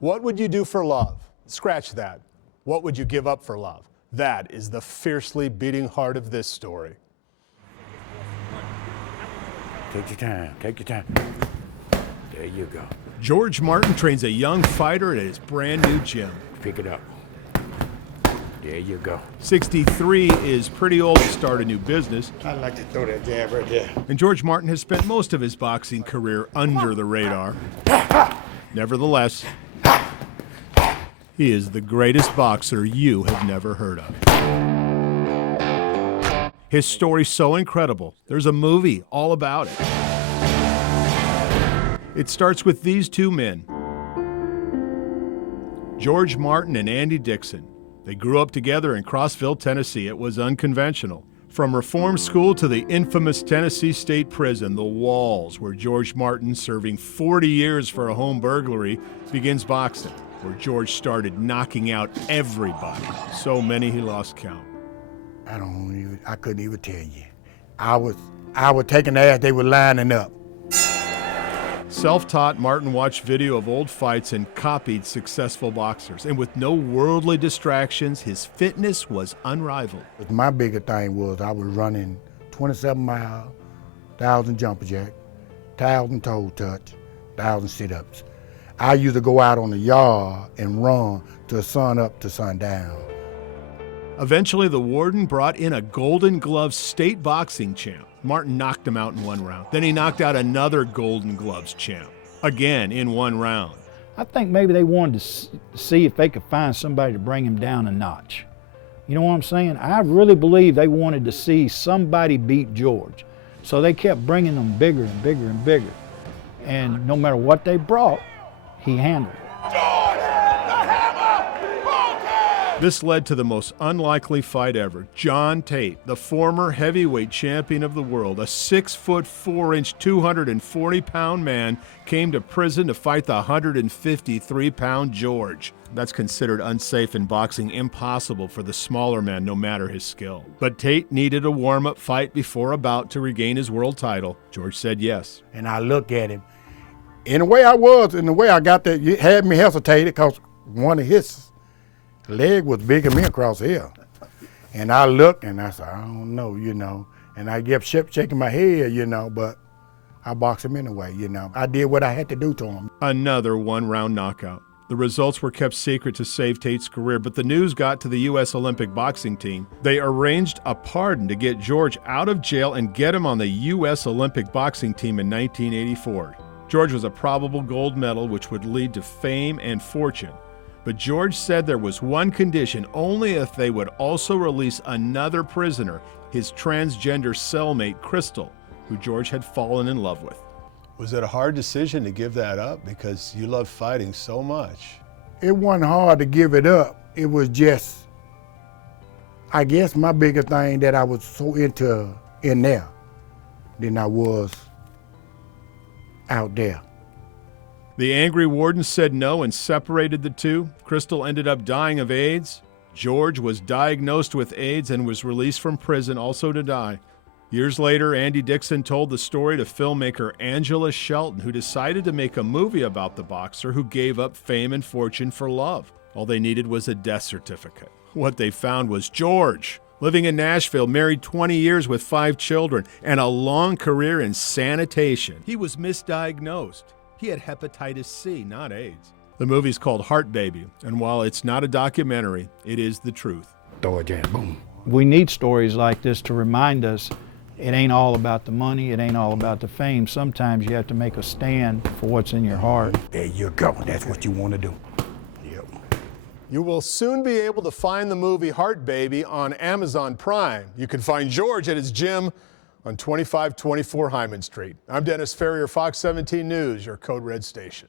What would you do for love? Scratch that. What would you give up for love? That is the fiercely beating heart of this story. Take your time, take your time. There you go. George Martin trains a young fighter at his brand new gym. Pick it up. There you go. 63 is pretty old to start a new business. I like to throw that jab right there. And George Martin has spent most of his boxing career under the radar. Nevertheless, he is the greatest boxer you have never heard of. His story's so incredible, there's a movie all about it. It starts with these two men, George Martin and Andy Dixon. They grew up together in Crossville, Tennessee. It was unconventional. From reform school to the infamous Tennessee State Prison, the walls where George Martin, serving 40 years for a home burglary, begins boxing, where George started knocking out everybody. So many he lost count. I couldn't even tell you. I was taking the ass, they were lining up. Self-taught, Martin watched video of old fights and copied successful boxers. And with no worldly distractions, his fitness was unrivaled. My bigger thing was I was running 27 miles, 1,000 jumper jack, 1,000 toe touch, 1,000 sit-ups. I used to go out on the yard and run till sun up to sundown. Eventually, the warden brought in a Golden Gloves state boxing champ. Martin knocked him out in one round. Then he knocked out another Golden Gloves champ, again in one round. I think maybe they wanted to see if they could find somebody to bring him down a notch. You know what I'm saying? I really believe they wanted to see somebody beat George. So they kept bringing them bigger and bigger and bigger. And no matter what they brought, he handled it. This led to the most unlikely fight ever. John Tate, the former heavyweight champion of the world, a 6'4", 240-pound man, came to prison to fight the 153-pound George. That's considered unsafe in boxing, impossible for the smaller man, no matter his skill. But Tate needed a warm-up fight before a bout to regain his world title. George said yes. And I looked at him. In the way I was, in the way I got there, it had me hesitated because one of his leg was bigger than me across here. And I looked and I said, I don't know, you know. And I kept shaking my head, you know, but I boxed him anyway, you know. I did what I had to do to him. Another one-round knockout. The results were kept secret to save Tate's career, but the news got to the U.S. Olympic boxing team. They arranged a pardon to get George out of jail and get him on the U.S. Olympic boxing team in 1984. George was a probable gold medal, which would lead to fame and fortune. But George said there was one condition, only if they would also release another prisoner, his transgender cellmate, Crystal, who George had fallen in love with. Was it a hard decision to give that up because you love fighting so much? It wasn't hard to give it up. It was just, I guess my biggest thing that I was so into in there than I was out there. The angry warden said no and separated the two. Crystal ended up dying of AIDS. George was diagnosed with AIDS and was released from prison, also to die. Years later, Andy Dixon told the story to filmmaker Angela Shelton, who decided to make a movie about the boxer who gave up fame and fortune for love. All they needed was a death certificate. What they found was George, living in Nashville, married 20 years with 5 children, and a long career in sanitation. He was misdiagnosed. He had hepatitis C, not AIDS. The movie's called Heart Baby, and while it's not a documentary, it is the truth. Throw it down, boom. We need stories like this to remind us it ain't all about the money, it ain't all about the fame. Sometimes you have to make a stand for what's in your heart. There you go, that's what you want to do. Yep. You will soon be able to find the movie Heart Baby on Amazon Prime. You can find George at his gym on 2524 Hyman Street. I'm Dennis Ferrier, Fox 17 News, your Code Red station.